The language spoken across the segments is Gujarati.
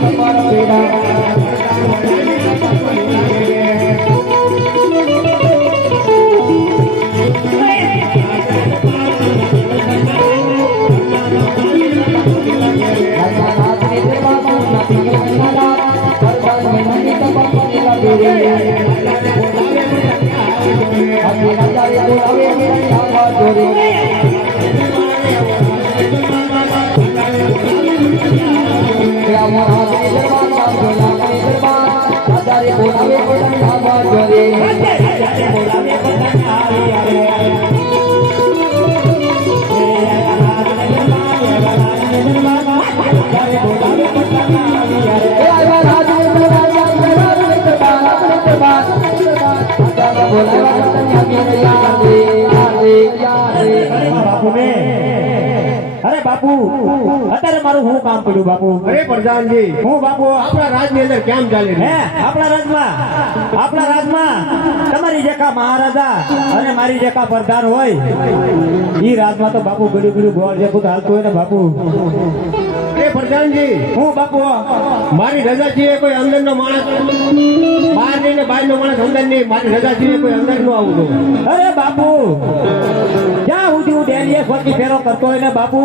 તમારો પેડા બાપુ. અત્યારે મારું હું કામ પડ્યું બાપુ? અરે પ્રધાનજી હું બાપુ આપણા રાજની અંદર કેમ ચાલે હે આપણા રાજમાં આપણા રાજમાં. તમારી જેકા મહારાજા અને મારી જેકા પ્રધાન હોય ઈ રાજમાં તો બાપુ ગળ્યું ગળ્યું ગોળ જેવું તો હાલતું હોય ને બાપુ. અરે પ્રધાનજી હું બાપુ. મારી રજા છીએ કોઈ અંદર નો માણસ બહાર નહીં ને બહાર નો માણસ અંદર નહીં મારી રજા છીએ કોઈ અંદર નો આવું અરે બાપુ જ્યાં સુધી હું ડેલીએ સ્વર્ગી ફેરો કરતો હોય ને બાપુ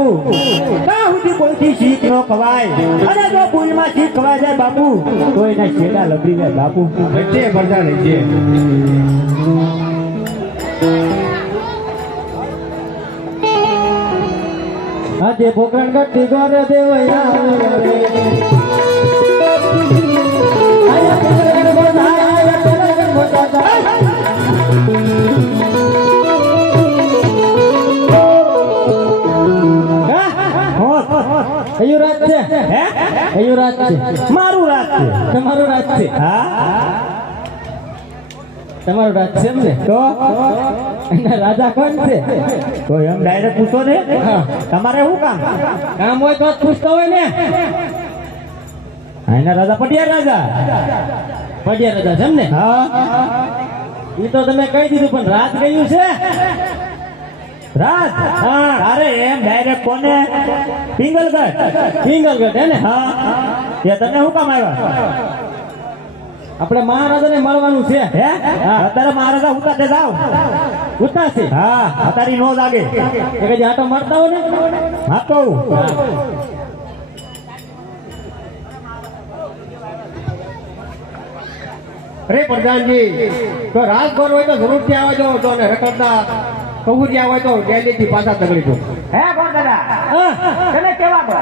ત્યાં સુધી કોઈથી શીખ ન ખવાય. અને જો ભૂલમાં શીખ ખવાય જાય બાપુ તો એના છેડા લબડી જાય બાપુ. છે પ્રધાન છે. આજે પોકરણ ગઢી ગોરે દેવયા કયું રાત છે? હે? કયું રાત છે? મારું રાત છે. તમારું રાત છે. હા? તમારું રાજ છે એમ ને? તો? એના રાજા કોણ છે? તો એમ ડાયરેક્ટ પૂછો ને. તમારે શું કામ? કામ હોય તો જ પૂછતો હોય ને. એના રાજા પટિયા રાજા. પટિયા રાજા છે એમ ને? હા. એ તો તમે કહી દીધું પણ રાત ગયું છે? રાત હા અરે એમ ડાયરેક્ટ કોને? પિંગલગઢ પિંગલગઢ હે ને? હા એ તને શું કામ આવ્યા? આપણે મહારાજાને મળવાનું છે. હે? હા અત્યારે મહારાજા ઉતારતે જાવ ઉતારશે? હા અતારી નો લાગે એક જ આટો મારતા હો ને? હા તો અરે પ્રધાનજી તો રાજભર હોય તો જરૂરથી આવવા જવો તો ને રખડતા કબૂરિયા હોય તો ડેલી થી પાછા તકલી દો હે કોણ દાદા? તમે કેવા છો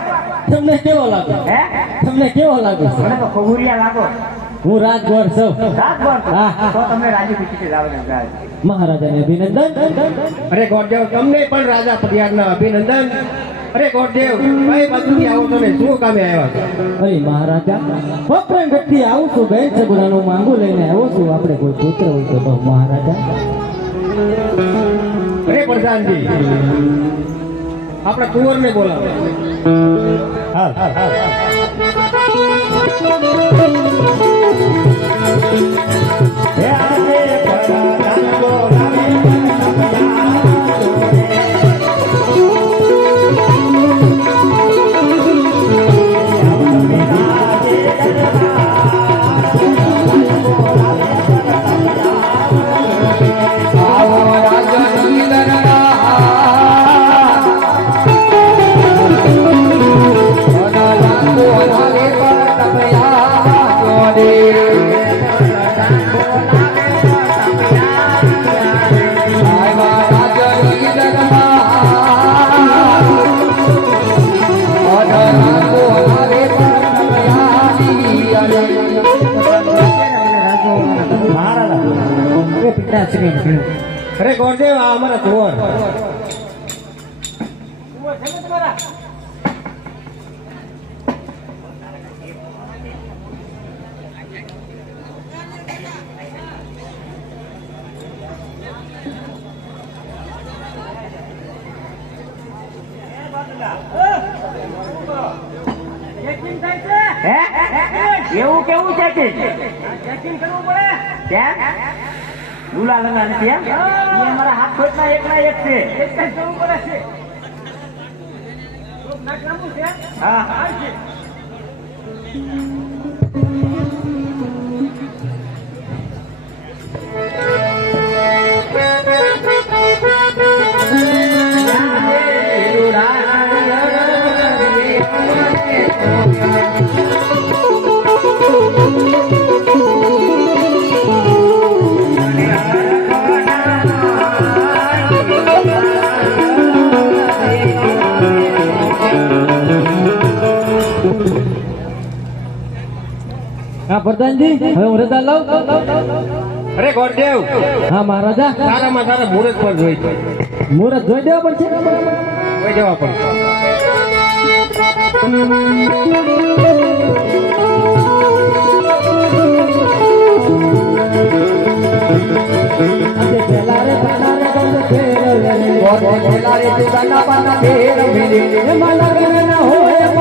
તમને કેવો લાગો? હે? તમને કેવો લાગો? મને તો ખગુરિયા લાગો. હું રાજગોર છું. હા. તો તમને રાજી ખુશી લાવો ને મહારાજાને અભિનંદન. અરે ગોડદેવ તમને પણ રાજા પટિયારના અભિનંદન. અરે ગોડદેવ કઈ બાજુથી આવો તમે શું કામે આવ્યા છો? અરે મહારાજા વપરાણ વ્યક્તિ આવું છું બેન સગુણાનું માંગુ લઈને આવો છું. આપણે કોઈ પુત્ર હોય તો મહારાજા. અરે પ્રધાનજી કુંવર ને બોલાવો. હા હા હા. હે અરે ગોરદેવ આ અમારા કુંવર. હે? એવું કેવું છે કે? કેમ? લુલા લંગા નથી એમ? મારા હાથ ખોટના એકના એક છે. હા. આ પ્રધાનજી હવે હું રજા લઉં? અરે ગોરદેવ! હા મહારાજા. તારામાં તારે મુહૂર્ત પર જોઈ મુહૂર્ત જોઈ દેવા પડશે? જોઈ દેવા પણ મલગ હોય.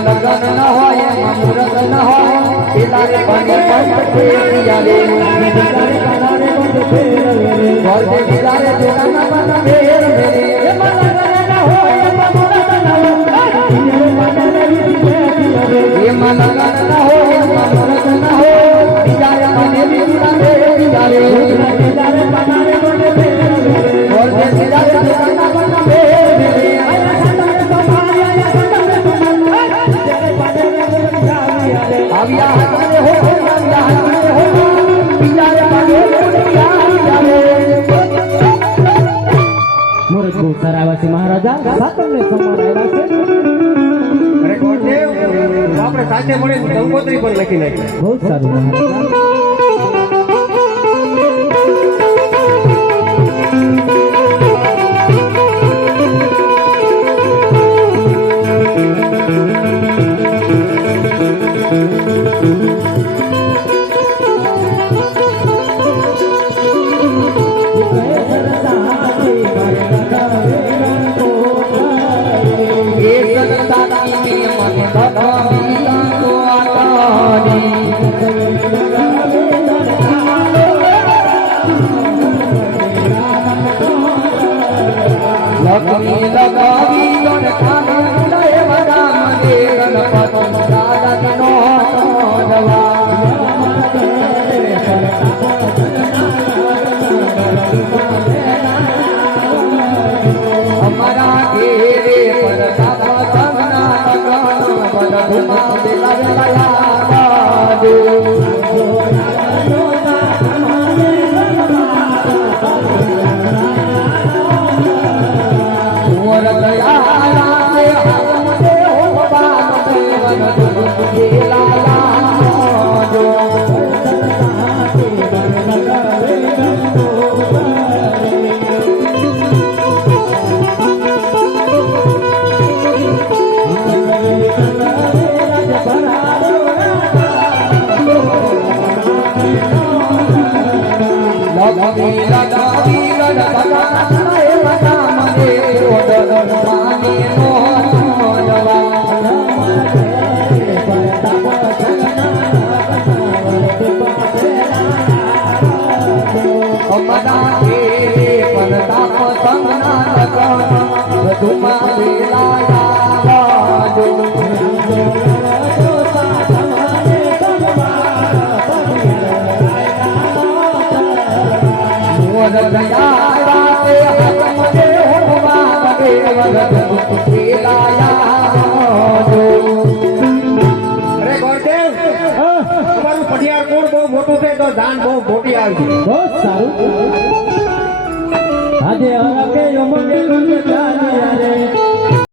લગન ન હોય મુહૂર્ત ન હોય પેલા રે ભાગે બંધ ફેરિયા રે બીજા રે કાના રે બંધ ફેર રે ભોજે પેલા રે જોડા ના સાથે મળે ગંગોત્રી પણ લખી નાખી બહુ સારું Bye-bye. દાન બહુ મોટી આવી બહુ સારું આજે હરકે યમકે કુલ રે